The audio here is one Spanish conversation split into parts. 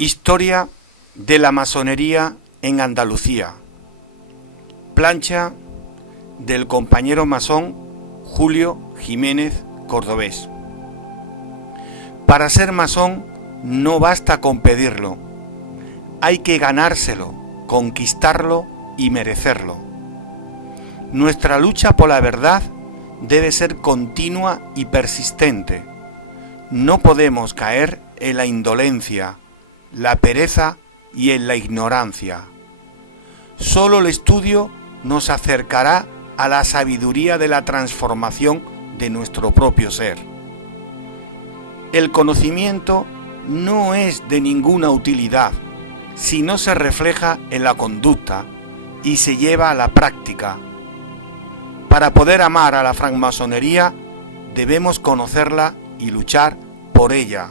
Historia de la masonería en Andalucía. Plancha del compañero masón Julio Jiménez Cordobés. Para ser masón no basta con pedirlo, hay que ganárselo, conquistarlo y merecerlo. Nuestra lucha por la verdad debe ser continua y persistente. No podemos caer en la indolencia, la pereza y en la ignorancia. Solo el estudio nos acercará a la sabiduría de la transformación de nuestro propio ser. El conocimiento no es de ninguna utilidad si no se refleja en la conducta y se lleva a la práctica. Para poder amar a la francmasonería debemos conocerla y luchar por ella.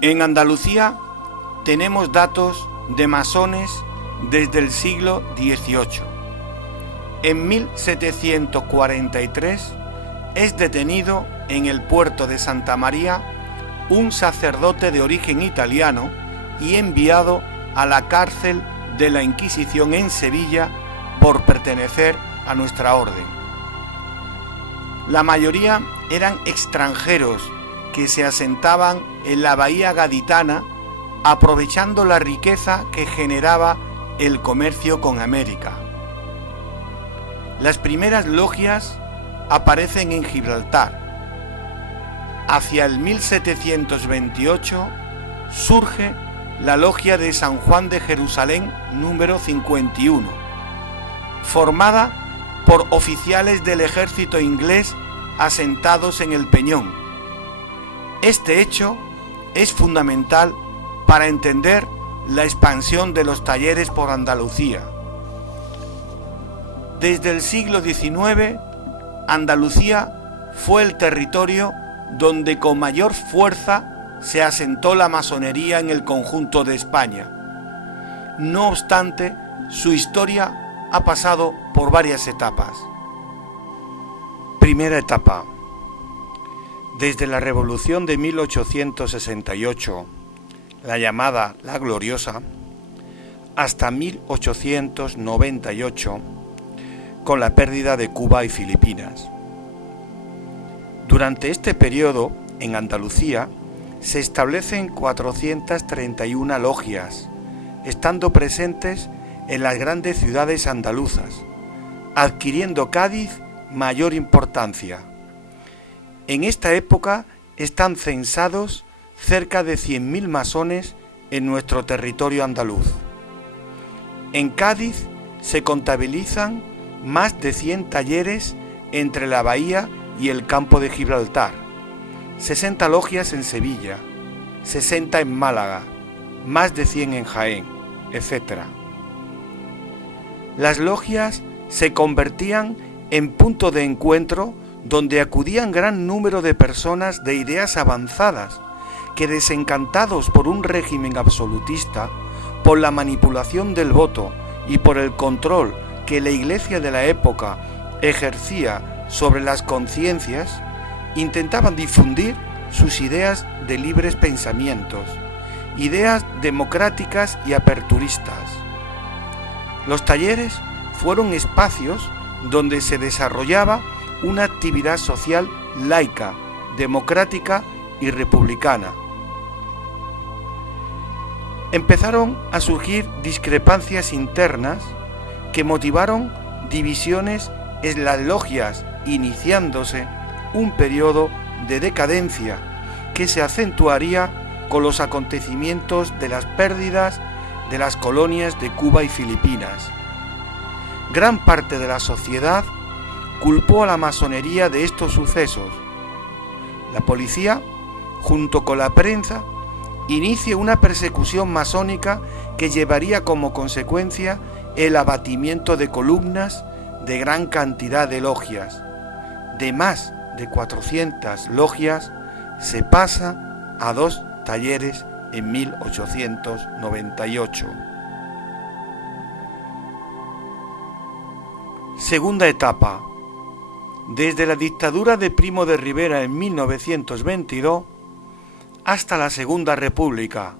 En Andalucía tenemos datos de masones desde el siglo XVIII. En 1743 es detenido en el puerto de Santa María un sacerdote de origen italiano y enviado a la cárcel de la Inquisición en Sevilla por pertenecer a nuestra orden. La mayoría eran extranjeros que se asentaban en la bahía gaditana aprovechando la riqueza que generaba el comercio con América. Las primeras logias aparecen en Gibraltar. Hacia el 1728 surge la logia de San Juan de Jerusalén número 51, formada por oficiales del ejército inglés asentados en el Peñón. Este hecho es fundamental para entender la expansión de los talleres por Andalucía. Desde el siglo XIX, Andalucía fue el territorio donde con mayor fuerza se asentó la masonería en el conjunto de España. No obstante, su historia ha pasado por varias etapas. Primera etapa. Desde la Revolución de 1868, la llamada La Gloriosa, hasta 1898, con la pérdida de Cuba y Filipinas. Durante este periodo, en Andalucía, se establecen 431 logias, estando presentes en las grandes ciudades andaluzas, adquiriendo Cádiz mayor importancia. En esta época están censados cerca de 100.000 masones en nuestro territorio andaluz. En Cádiz se contabilizan más de 100 talleres entre la bahía y el campo de Gibraltar, 60 logias en Sevilla, 60 en Málaga, más de 100 en Jaén, etc. Las logias se convertían en punto de encuentro donde acudían gran número de personas de ideas avanzadas que, desencantados por un régimen absolutista, por la manipulación del voto y por el control que la Iglesia de la época ejercía sobre las conciencias, intentaban difundir sus ideas de libres pensamientos, ideas democráticas y aperturistas. Los talleres fueron espacios donde se desarrollaba una actividad social laica, democrática y republicana. Empezaron a surgir discrepancias internas que motivaron divisiones en las logias, iniciándose un periodo de decadencia que se acentuaría con los acontecimientos de las pérdidas de las colonias de Cuba y Filipinas. Gran parte de la sociedad culpó a la masonería de estos sucesos. La policía, junto con la prensa, inicia una persecución masónica que llevaría como consecuencia el abatimiento de columnas de gran cantidad de logias. De más de 400 logias se pasa a 2 talleres en 1898. Segunda etapa. Desde la dictadura de Primo de Rivera en 1922 hasta la Segunda República,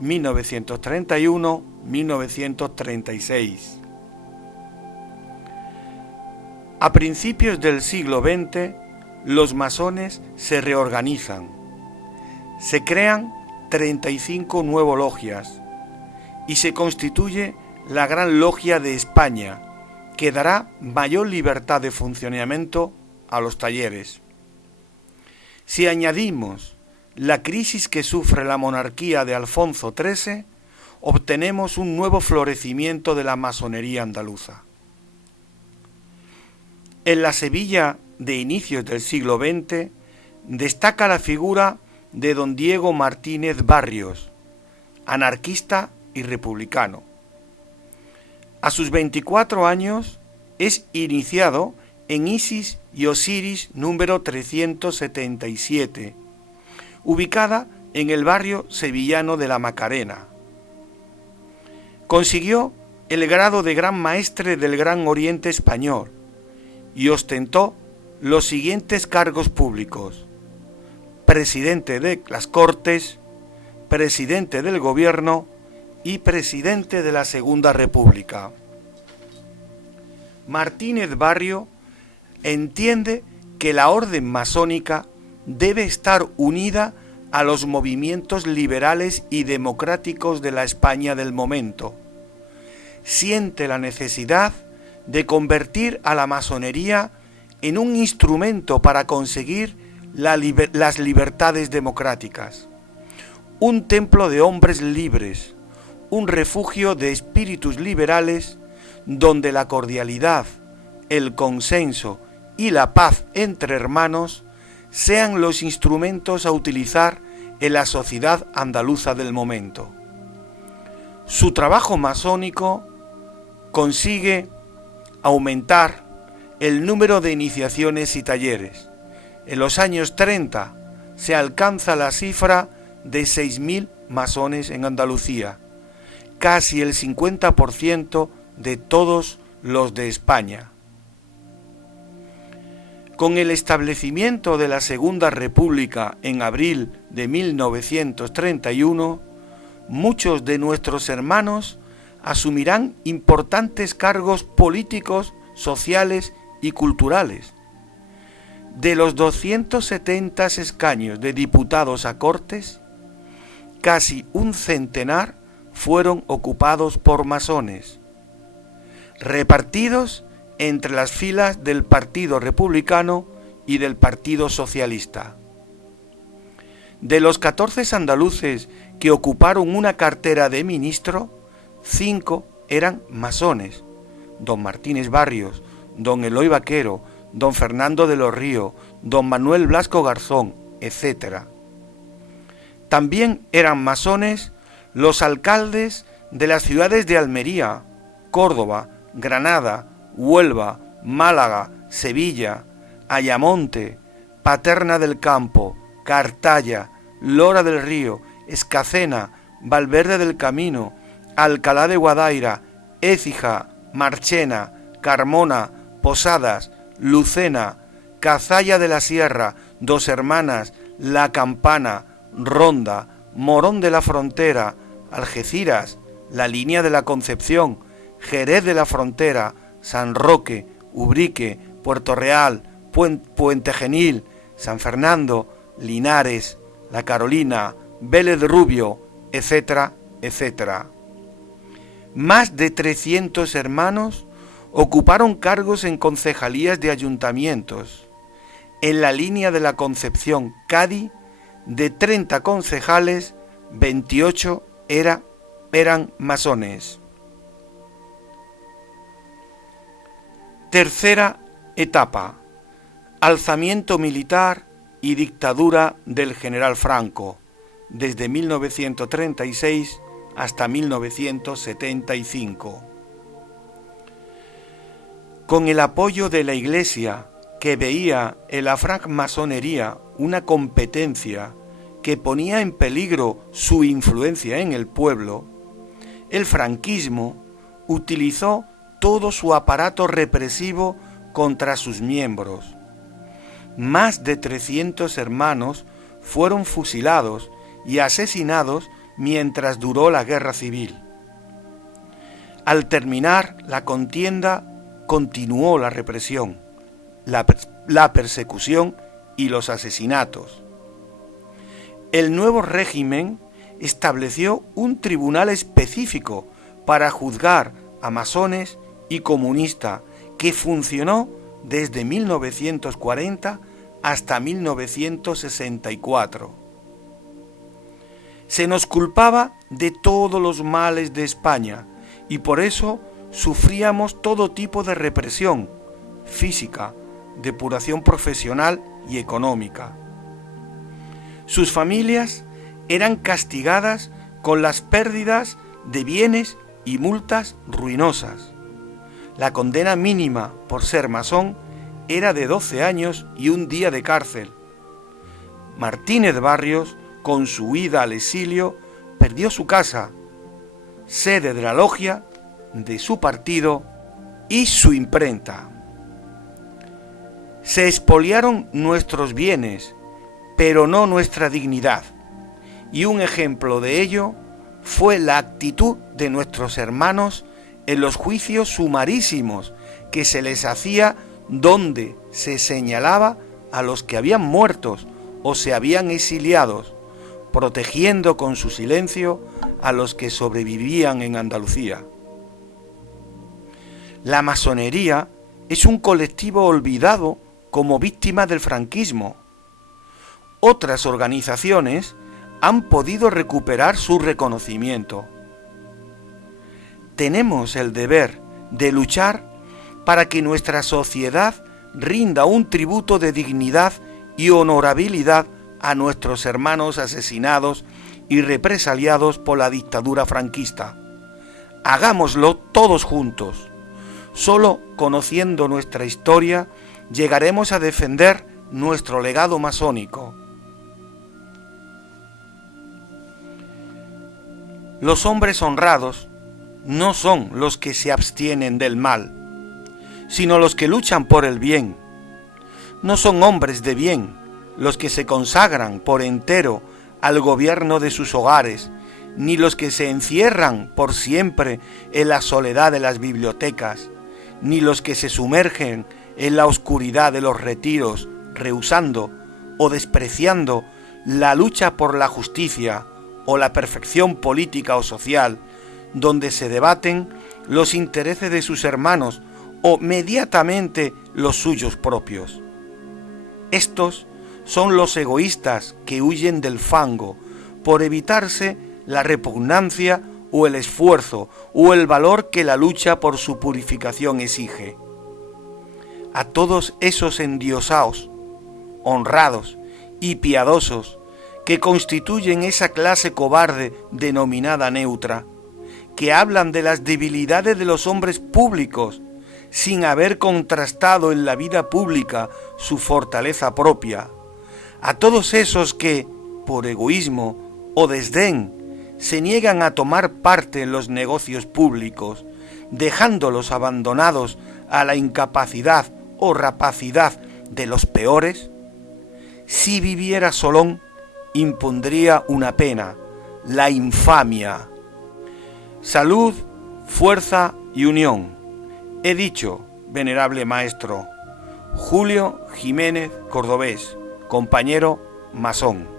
1931-1936. A principios del siglo XX, los masones se reorganizan. Se crean 35 nuevas logias y se constituye la Gran Logia de España, que dará mayor libertad de funcionamiento a los talleres. Si añadimos la crisis que sufre la monarquía de Alfonso XIII, obtenemos un nuevo florecimiento de la masonería andaluza. En la Sevilla de inicios del siglo XX destaca la figura de don Diego Martínez Barrios, anarquista y republicano. A sus 24 años es iniciado en Isis y Osiris número 377, ubicada en el barrio sevillano de la Macarena. Consiguió el grado de Gran Maestre del Gran Oriente Español y ostentó los siguientes cargos públicos: presidente de las Cortes, presidente del Gobierno y presidente de la Segunda República. Martínez Barrio entiende que la orden masónica debe estar unida a los movimientos liberales y democráticos de la España del momento. Siente la necesidad de convertir a la masonería en un instrumento para conseguir las libertades democráticas, un templo de hombres libres, un refugio de espíritus liberales donde la cordialidad, el consenso y la paz entre hermanos sean los instrumentos a utilizar en la sociedad andaluza del momento. Su trabajo masónico consigue aumentar el número de iniciaciones y talleres. En los años 30 se alcanza la cifra de 6.000 masones en Andalucía, casi el 50% de todos los de España. Con el establecimiento de la Segunda República en abril de 1931, muchos de nuestros hermanos asumirán importantes cargos políticos, sociales y culturales. De los 270 escaños de diputados a Cortes, casi un centenar fueron ocupados por masones, repartidos entre las filas del Partido Republicano y del Partido Socialista. De los 14 andaluces que ocuparon una cartera de ministro, 5 eran masones: don Martínez Barrios, don Eloy Vaquero, don Fernando de los Ríos, don Manuel Blasco Garzón, etc. También eran masones los alcaldes de las ciudades de Almería, Córdoba, Granada, Huelva, Málaga, Sevilla, Ayamonte, Paterna del Campo, Cartaya, Lora del Río, Escacena, Valverde del Camino, Alcalá de Guadaira, Écija, Marchena, Carmona, Posadas, Lucena, Cazalla de la Sierra, Dos Hermanas, La Campana, Ronda, Morón de la Frontera, Algeciras, La Línea de la Concepción, Jerez de la Frontera, San Roque, Ubrique, Puerto Real, Puente Genil, San Fernando, Linares, La Carolina, Vélez Rubio, etcétera, etcétera. Más de 300 hermanos ocuparon cargos en concejalías de ayuntamientos. En la Línea de la Concepción, Cádiz, de 30 concejales, 28 eran masones. Tercera etapa: alzamiento militar y dictadura del general Franco, desde 1936 hasta 1975. Con el apoyo de la Iglesia, que veía en la francmasonería una competencia que ponía en peligro su influencia en el pueblo, el franquismo utilizó todo su aparato represivo contra sus miembros. Más de 300 hermanos fueron fusilados y asesinados mientras duró la guerra civil. Al terminar la contienda, continuó la represión, la persecución y los asesinatos. El nuevo régimen estableció un tribunal específico para juzgar a masones y comunistas que funcionó desde 1940 hasta 1964. Se nos culpaba de todos los males de España y por eso sufríamos todo tipo de represión física, depuración profesional y económica. Sus familias eran castigadas con las pérdidas de bienes y multas ruinosas. La condena mínima por ser masón era de 12 años y un día de cárcel. Martínez Barrios, con su huida al exilio, perdió su casa, sede de la logia, de su partido y su imprenta. Se expoliaron nuestros bienes, pero no nuestra dignidad, y un ejemplo de ello fue la actitud de nuestros hermanos en los juicios sumarísimos que se les hacía, donde se señalaba a los que habían muerto o se habían exiliado, protegiendo con su silencio a los que sobrevivían en Andalucía. La masonería es un colectivo olvidado como víctima del franquismo. Otras organizaciones han podido recuperar su reconocimiento. Tenemos el deber de luchar para que nuestra sociedad rinda un tributo de dignidad y honorabilidad a nuestros hermanos asesinados y represaliados por la dictadura franquista. Hagámoslo todos juntos. Solo conociendo nuestra historia llegaremos a defender nuestro legado masónico. Los hombres honrados no son los que se abstienen del mal, sino los que luchan por el bien. No son hombres de bien los que se consagran por entero al gobierno de sus hogares, ni los que se encierran por siempre en la soledad de las bibliotecas, ni los que se sumergen en la oscuridad de los retiros, rehusando o despreciando la lucha por la justicia o la perfección política o social, donde se debaten los intereses de sus hermanos o mediatamente los suyos propios. Estos son los egoístas que huyen del fango por evitarse la repugnancia o el esfuerzo o el valor que la lucha por su purificación exige. A todos esos endiosados, honrados y piadosos que constituyen esa clase cobarde denominada neutra, que hablan de las debilidades de los hombres públicos sin haber contrastado en la vida pública su fortaleza propia, a todos esos que, por egoísmo o desdén, se niegan a tomar parte en los negocios públicos, dejándolos abandonados a la incapacidad o rapacidad de los peores, si viviera Solón, impondría una pena, la infamia. Salud, fuerza y unión. He dicho, venerable maestro. Julio Jiménez Cordobés, compañero masón.